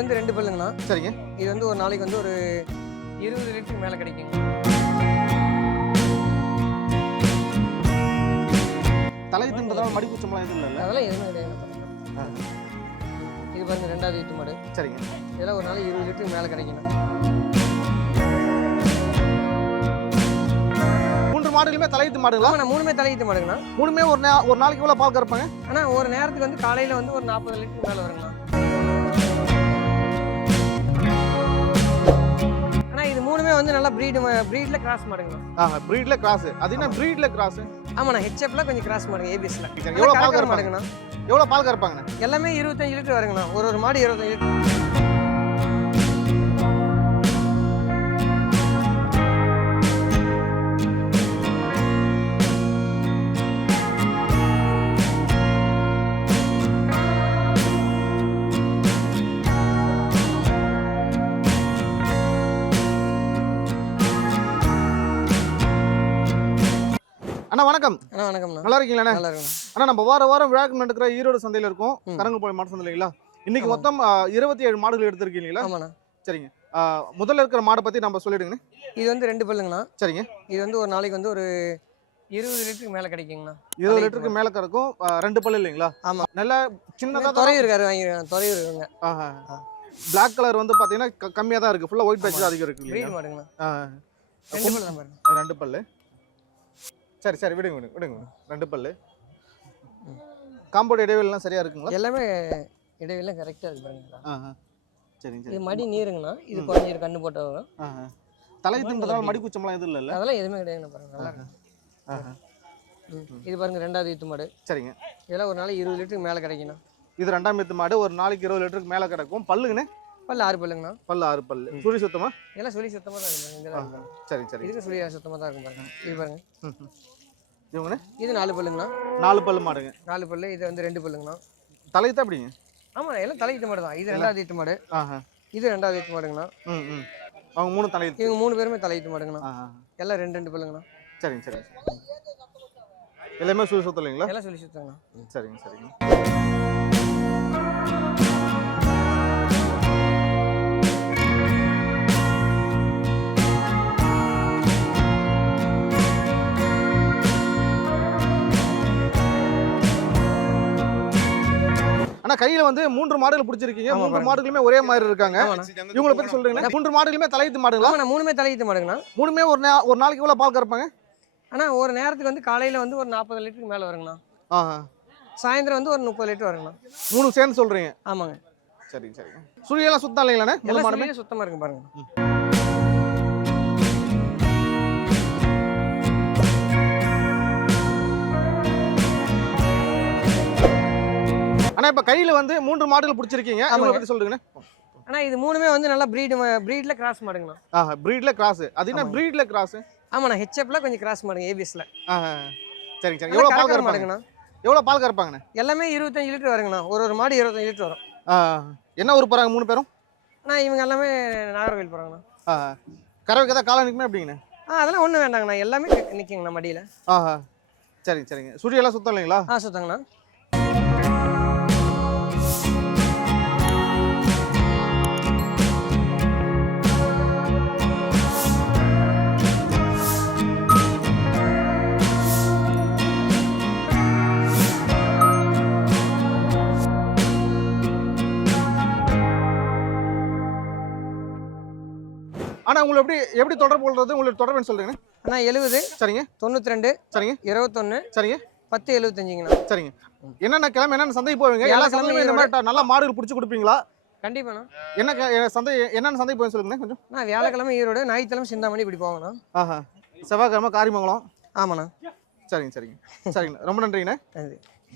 வந்து ரெண்டு பல்லுங்கண்ணா சரிங்க. இது வந்து ஒரு நாளைக்கு வந்து ஒரு இருபது லிட்டருக்கு மேலே கிடைக்குங்க. தலை தின்றதால மடிப்பூச்சம்லாம் எதுவும் இல்லைல்ல? அதெல்லாம் எதுவுமே கிடையாது. இது பாருங்க ரெண்டாவது வீட்டு மாடு. சரிங்க. இதெல்லாம் ஒரு நாளைக்கு இருபது லிட்டருக்கு மேலே கிடைக்கணும் மூன்று மாடுகளுமே தலையீத்து மாடுங்களா? ஆமாண்ணா மூணுமே தலையீட்டு மாடுங்கண்ணா. மூணுமே ஒரு நே ஒரு நாளைக்கு எவ்வளோ பால் கறப்பாங்க? ஆனால் ஒரு நேரத்துக்கு வந்து காலையில் வந்து ஒரு நாற்பது லிட்டருக்கு மேலே வருங்கண்ணா. வந்து நல்லா ப்ரீடு ப்ரீடில் கிராஸ் மாடுங்கண்ணா ஆஹா ப்ரீட்ல கிராஸ் அது என்ன ப்ரீட்ல கிராஸ் ஆமாண்ணா ஹெச்எஃப்ல கொஞ்சம் கிராஸ் மாடுங்க ஏபிஎஸ்ல எவ்வளோ பால் கறப்பாங்க? மாடுங்கண்ணா. எவ்வளோ பால் கறப்பாங்கண்ணே? எல்லாமே இருபத்தஞ்சு லிட்டர் வருங்கண்ணா. ஒரு ஒரு மாடு இருபத்தஞ்சு லிட்டர். அண்ணா வணக்கம். அண்ணா வணக்கம்ண்ணா. நல்லா இருக்கீங்களாண்ணே? நல்லா இருக்குண்ணா அண்ணா நம்ம வார வாரம் விழாக்கு நடக்கிற ஈரோடு சந்தையில் இருக்கோம். கரங்கப்பாளையம் மாடு சந்தை இல்லைங்களா இன்னைக்கு. மொத்தம் இருபத்தி ஏழு மாடுகள் எடுத்திருக்கீங்களா? ஆமாண்ணா. சரிங்க. முதல்ல இருக்கிற மாடை பத்தி நம்ம சொல்லிடுங்கண்ணே. இது வந்து ரெண்டு பல்லுங்கண்ணா. சரிங்க. இது வந்து ஒரு நாளைக்கு வந்து ஒரு இருபது லிட்டருக்கு மேலே கிடைக்குங்கண்ணா. இருபது லிட்டருக்கு மேல கறக்கும் ஆ, ரெண்டு பல்லு இல்லைங்களா? ஆமா. நல்லா சின்னதா துறையூர் இருக்காரு வாங்கிருக்காங்க துறையூர் இருக்குங்க. பிளாக் கலர் வந்து பாத்தீங்கன்னா க- கம்மியா தான் இருக்கு ஃபுல்லா ஒயிட் பேட்ச் அதிகம் இருக்கு ரெண்டு பல்லு ரெண்டு பல்லு. சரி சரி விடுங்க விடுங்க விடுங்க. ரெண்டு பல்லு. காம்பவுண்ட் இடைவெளிலாம் சரியா இருக்குங்களா? எல்லாமே இடைவெளிலாம் கரெக்டாக இருக்கு பாருங்கண்ணா ஆஹா. சரிங்க இது சரி மடி நீருங்கண்ணா. இது குறைஞ்சிரு கண்ணு போட்ட வரும் ஆஹா. தலை தின்றதால மடிக்குச்சம்லாம் எதுவும் இல்லைல்ல? அதெல்லாம் எதுவுமே கிடையாதுண்ணா பாருங்க. நல்லா. இது பாருங்க ரெண்டாவது ஈத்து மாடு. சரிங்க. இதெல்லாம் ஒரு நாளைக்கு இருபது லிட்டருக்கு மேலே கிடைக்கணும் இது ரெண்டாம் எத்து மாடு ஒரு நாளைக்கு இருபது லிட்டருக்கு மேல கிடக்கும். பல்லுங்கண்ணே? பல்லு ஆறு பல்லுங்கண்ணா. பல்லு ஆறு பல்லு. சுழி சுத்தமா? எல்லாம் சுழி சுத்தமாக தான் தான் இருக்கும் சரி சரி. இதுக்கு சுழி சுத்தமாக தான் இருக்கும் பாருங்க. இது பாருங்க. இவங்கண்ணே இது நாலு பல்லுங்கண்ணா. நாலு பல்லு மாடுங்க. நாலு பல்லு இது வந்து ரெண்டு பல்லுங்கண்ணா. தலையத்தான் அப்படிங்க ஆமாம் எல்லாம் தலை ஈத்து மாடு தான். இது ரெண்டாவது ஈத்து மாடு. இது ரெண்டாவது ஈத்து மாடுங்கண்ணா. ம் ம். அவங்க மூணு தலையத்து இவங்க மூணு பேருமே தலை ஈத்து மாடுங்கண்ணா எல்லாம் ரெண்டு ரெண்டு பல்லுங்கண்ணா. சரிங்க சரிங்க. எல்லாமே சுழி சுத்தம் இல்லைங்களா எல்லாம் சுழி சுத்தங்கண்ணா. சரிங்க சரிங்க. ஆனா கையில வந்து மூன்று மாடுகள் பிடிச்சிருக்கீங்க. மூன்று. மாடுகளுமே ஒரே மாதிரி இருக்காங்க. இவங்கள பத்தி சொல்றீங்களா? மூன்று மாடுகளுமே தலையத்து மாடுங்களா? மூணுமே தலை ஈத்து மாடுங்கண்ணா. மூணுமே ஒரு ஒரு நாளைக்கு எவ்வளவு பால் கறப்பாங்க? ஆனால் ஒரு நேரத்துக்கு வந்து காலையில் வந்து ஒரு நாற்பது லிட்டருக்கு மேலே வருங்கண்ணா. சாயந்தரம் வந்து ஒரு முப்பது லிட்டர் வருங்கண்ணா. மூணு சேர்ந்து சொல்றீங்க. ஆமாங்க. சரிங்க சரிங்க. சுழியெல்லாம் சுத்தம் இல்லைங்களாண்ணே? மூணு எல்லாம் மாடுமே? சுழியே சுத்தமாக இருக்கும் பாருங்க. ஆனா இப்ப கையில வந்து மூன்று மாடுகள் பிடிச்சிருக்கீங்க. ஆமாங்க. பத்தி சொல்றீங்கண்ணே ஆனால் இது மூணுமே வந்து நல்லா ப்ரீடு ப்ரீடில் கிராஸ் மாடுங்கண்ணா. ஆஹா பிரீட்ல கிராஸ் அது என்ன. பிரீட்ல கிராஸ் ஆமாண்ணா ஹெச்எஃப்ல கொஞ்சம் கிராஸ் மாடுங்க ஏபிஎஸ்ல சரிங்க சரி எவ்வளவு பால் மாடுங்கண்ணா. எவ்வளவு பால் கறப்பாங்கண்ணே? எல்லாமே இருபத்தஞ்சு லிட்டர் வருங்கண்ணா. ஒரு ஒரு மாடு இருபத்தஞ்சு லிட்டர் வரும். என்ன ஊர் போறாங்க மூணு பேரும்? ஆனால் இவங்க எல்லாமே நாகர்கோவில் போகிறாங்கண்ணா ஆஹா கறவைக்கு ஏதாவது காலம் நிற்குமே எப்படிங்கண்ணே? ஆ அதெல்லாம் ஒன்றும் வேண்டாங்கண்ணா. எல்லாமே நிற்கிங்கண்ணா மடியில். ஆஹா சரிங்க சரிங்க. சுழியெல்லாம் சுத்தம் இல்லைங்களா? ஆ சுத்தங்கண்ணா. ஆனா உங்களை எப்படி எப்படி தொடர்பு கொள்றது? உங்களுக்கு தொடர்புன்னு சொல்றீங்கண்ணே அண்ணா எழுபது. சரிங்க. தொண்ணூற்றி ரெண்டு சரிங்க. இருபத்தொன்று சரிங்க. பத்து எழுபத்தஞ்சுங்கண்ணா. சரிங்க. என்னென்ன கிழமை என்னென்ன சந்தைக்கு போவீங்க? எல்லா இந்த மாதிரி ட- நல்ல மாடுகள் பிடிச்சி கொடுப்பீங்களா? கண்டிப்பாண்ணா. என்ன சந்தை என்னென்ன சந்தை போய் சொல்லுங்கண்ணே கொஞ்சம். நான் வியாழக்கிழமை ஈரோடு ஞாயிற்றுக்கிழமை சிந்தாமணி இப்படி போங்கண்ணா ஆஹா. செவ்வாய்க்கிழமை காரிமங்கலம். ஆமாண்ணா. சரிங்க சரிங்க. சரிங்கண்ணா ரொம்ப நன்றிங்கண்ணே. நன்றி.